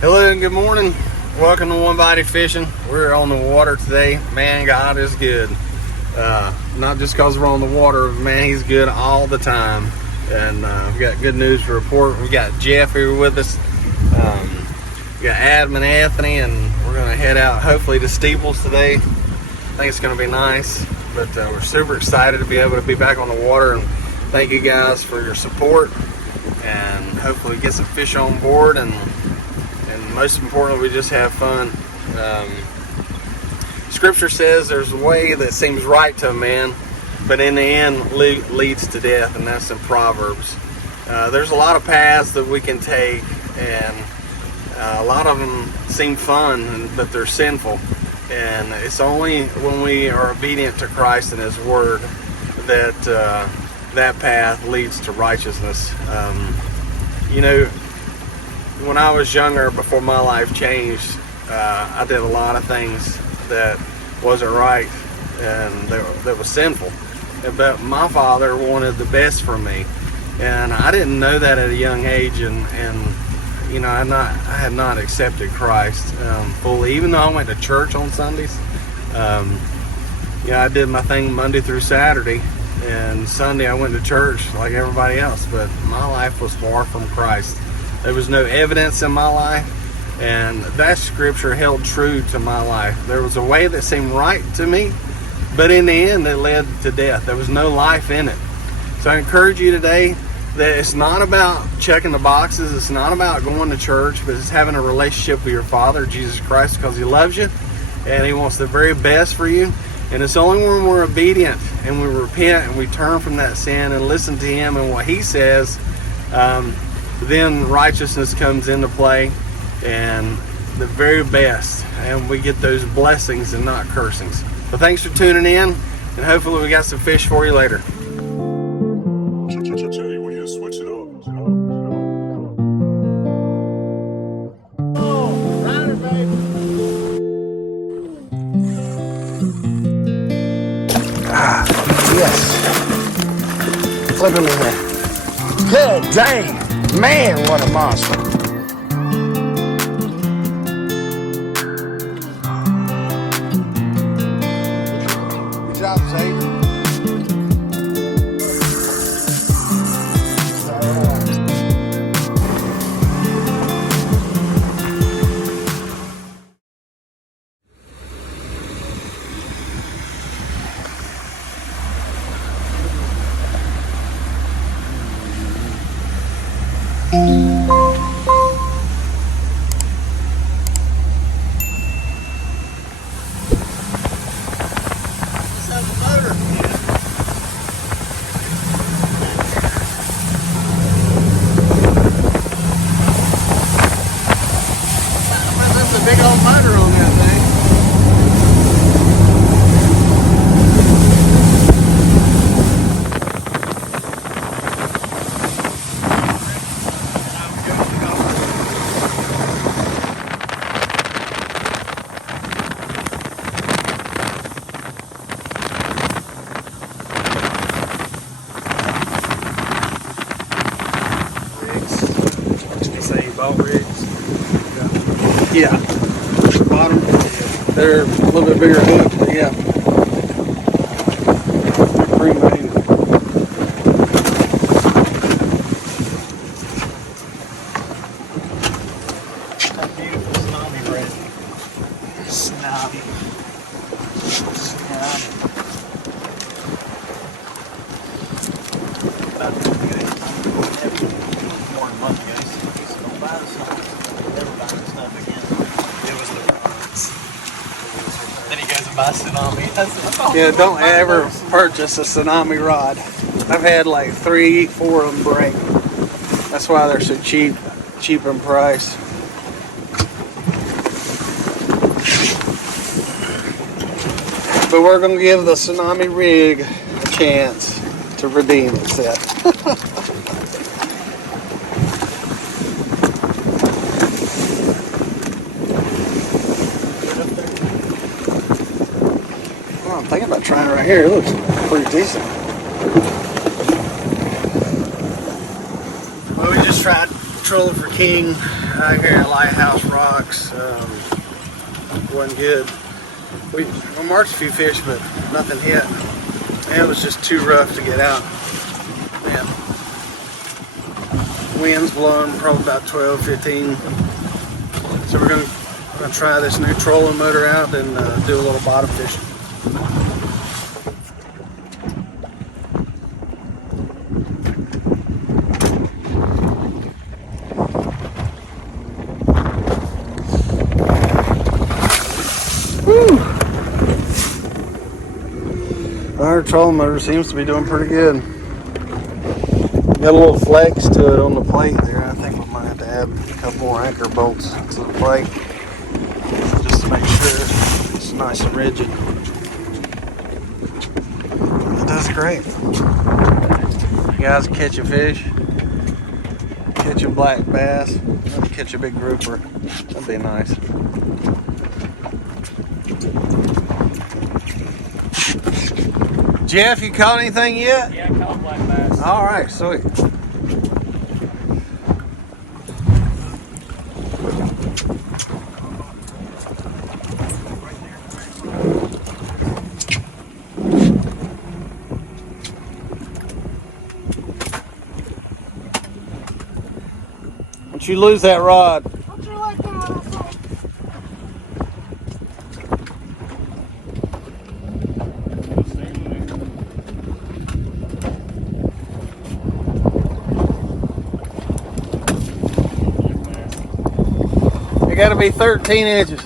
Hello and good morning. Welcome to One Body Fishing. We're on the water today. Man, God is good. Not just because we're on the water, man, He's good all the time. And we've got good news to report. We got Jeff here with us. We got Adam and Anthony, and we're going to head out hopefully to Steeples today. I think it's going to be nice, but we're super excited to be able to be back on the water. And thank you guys for your support. And hopefully get some fish on board, and most importantly, we just have fun. Scripture says there's a way that seems right to a man, but in the end leads to death, and that's in Proverbs. There's a lot of paths that we can take, and a lot of them seem fun, but they're sinful. And it's only when we are obedient to Christ and His Word that that path leads to righteousness. When I was younger, before my life changed, I did a lot of things that wasn't right and that was sinful. But my father wanted the best for me, and I didn't know that at a young age. And I had not accepted Christ fully, even though I went to church on Sundays. I did my thing Monday through Saturday, and Sunday I went to church like everybody else. But my life was far from Christ. There was no evidence in my life, and that scripture held true to my life. There was a way that seemed right to me, but in the end it led to death. There was no life in it. So I encourage you today that it's not about checking the boxes, it's not about going to church, but it's having a relationship with your Father, Jesus Christ, because He loves you and He wants the very best for you. And it's only when we're obedient and we repent and we turn from that sin and listen to Him and what He says, then righteousness comes into play, and the very best, and we get those blessings and not cursings. So thanks for tuning in, and hopefully we got some fish for you later. Yes. Flip him in there. Good dang. Man, what a monster. Good job, Xavier. Big old motor on that thing. Rigs. What did you say you bought rigs? Yeah. Bottom, they're a little bit bigger hook, but yeah. They're pre-made. That beautiful snobby red. Snobby. About to go get it. More than month, guys. So don't buy this stuff. Never buy this stuff again. Then he goes and buys tsunami. Yeah, don't ever purchase a tsunami rod. I've had like 3-4 of them break. That's why they're so cheap in price. But we're gonna give the tsunami rig a chance to redeem itself. I'm thinking about trying it right here. It looks pretty decent. Well, we just tried trolling for king out here at Lighthouse Rocks. Wasn't good. We marked a few fish, but nothing hit. It was just too rough to get out. Man, wind's blowing probably about 12, 15. So we're gonna try this new trolling motor out and do a little bottom fishing. Our trolling motor seems to be doing pretty good. Got a little flex to it on the plate there. I think we might have to add a couple more anchor bolts to the plate just to make sure it's nice and rigid. It does great. You guys catch a fish, catch a black bass, maybe catch a big grouper. That'd be nice. Jeff, you caught anything yet? Yeah, I caught black bass. All right, sweet. Don't you lose that rod. It got to be 13 inches.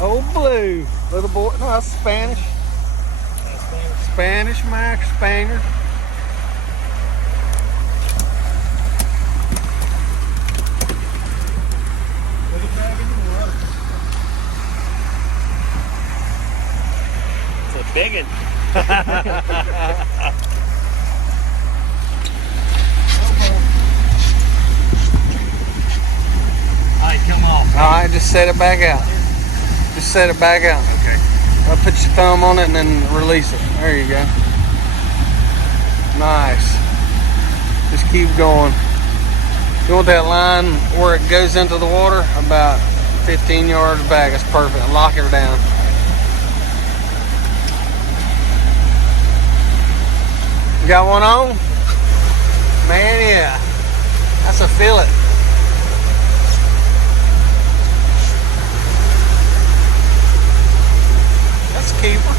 Old blue, little boy. No, that's Spanish. Spanish Mackerel, Spaniard. It's a big one. Alright, come on. Alright, just set it back out. Just set it back out. Okay. I'll put your thumb on it and then release it. There you go. Nice. Just keep going. You want that line where it goes into the water about 15 yards back. That's perfect. Lock her down. You got one on? Man, yeah. That's a fillet. keeper.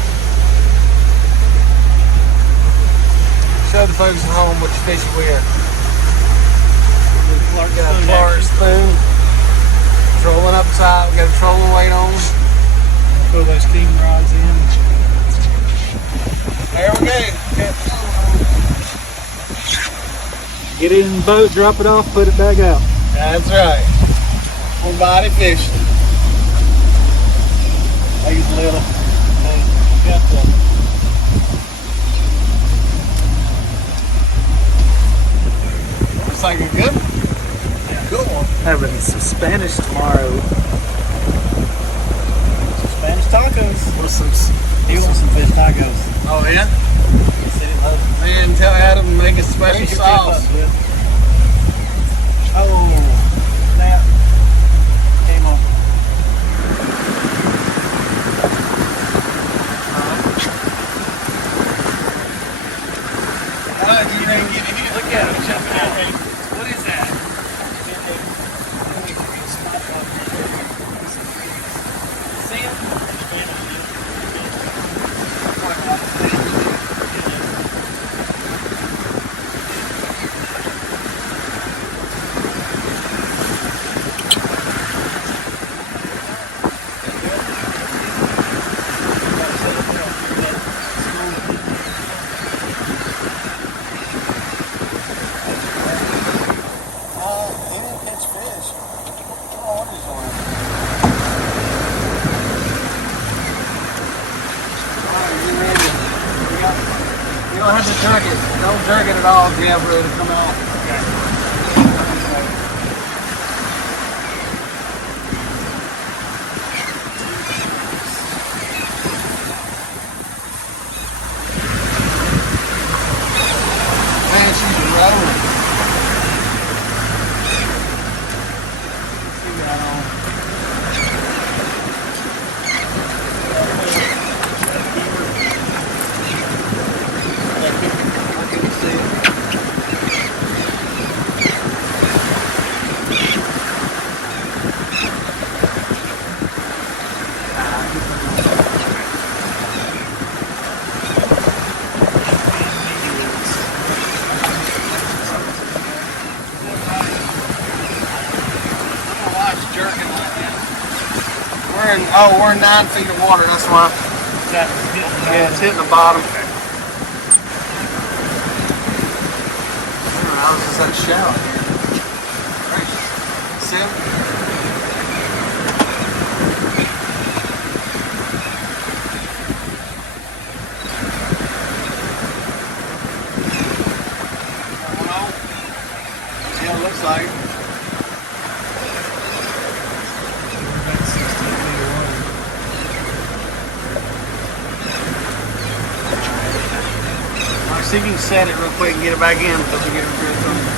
Show the folks at home what you're fishing with. We got a Clark spoon. Trolling up side. We got a trolling weight on. Throw those king rods in. There we go. Get it in the boat, drop it off, put it back out. That's right. We're body fishing. He's little. Looks like a good one. Yeah. Good one. Having some Spanish tomorrow. Some Spanish tacos. With some. He wants some fish tacos. Oh yeah. He said he loves them. Man, tell Adam to make a special sauce. Oh, snap. Came on. You didn't get it here. Look at him jumping out. What is that? You don't have to jerk it. Don't jerk it at all, Jeff, for it to come out. Man, she's rolling. See that on. We're in 9 feet of water, that's why. Yeah, it's hitting the bottom. I was just that shallow here. See him? Yeah, it looks like. See if you can set it real quick and get it back in because we get it through something.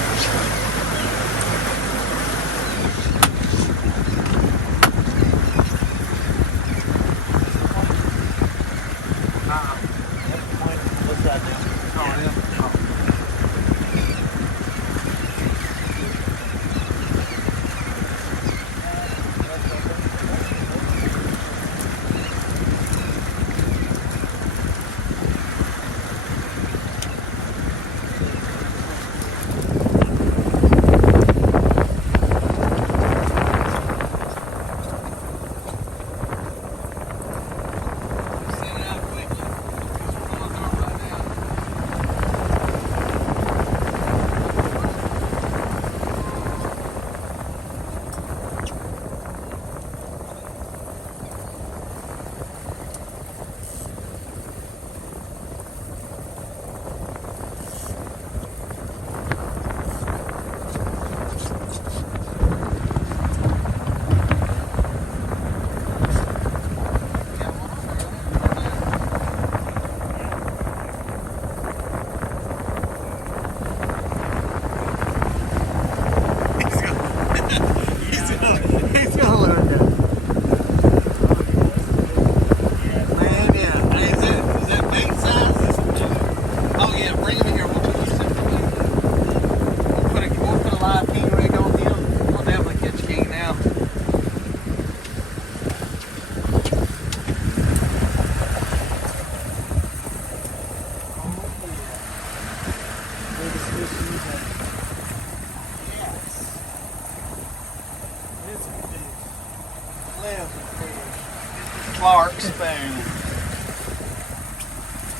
Clark spoon.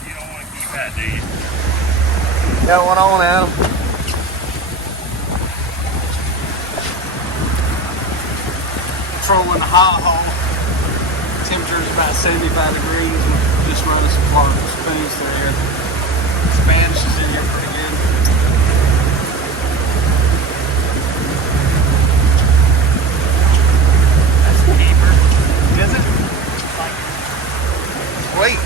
You don't want to keep that, do you? Got one on, Adam. Trolling the hot hole. Temperature is about 75 degrees. Just running some Clark spoons through here. Spanish is in here pretty good. That's a keeper. Is it? Sweet.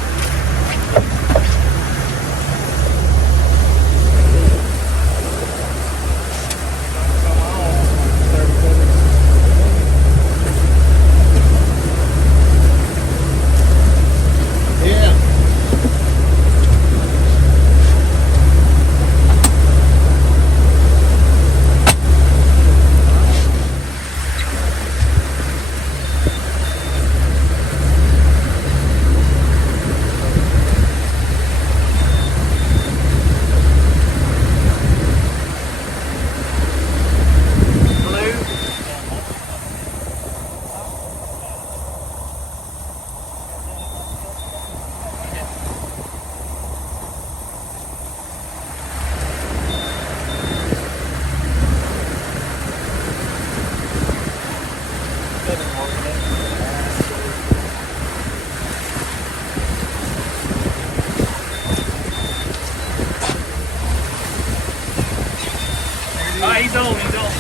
Ah, he's on, he's on.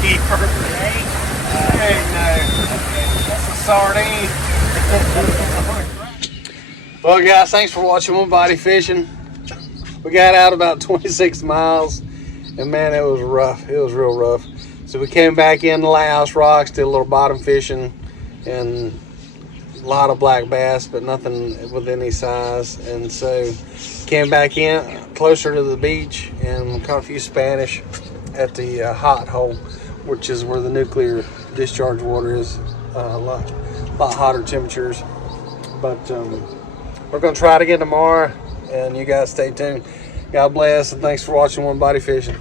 Keeper. Hey, no. That's a sardine. Well, guys, thanks for watching One Body Fishing. We got out about 26 miles, and man, it was rough. It was real rough. So we came back in the Lighthouse Rocks, did a little bottom fishing, and a lot of black bass, but nothing with any size. And so came back in closer to the beach and caught a few Spanish at the hot hole, which is where the nuclear discharge water is. A lot hotter temperatures. But we're going to try it again tomorrow, and you guys stay tuned. God bless, and thanks for watching One Body Fishing.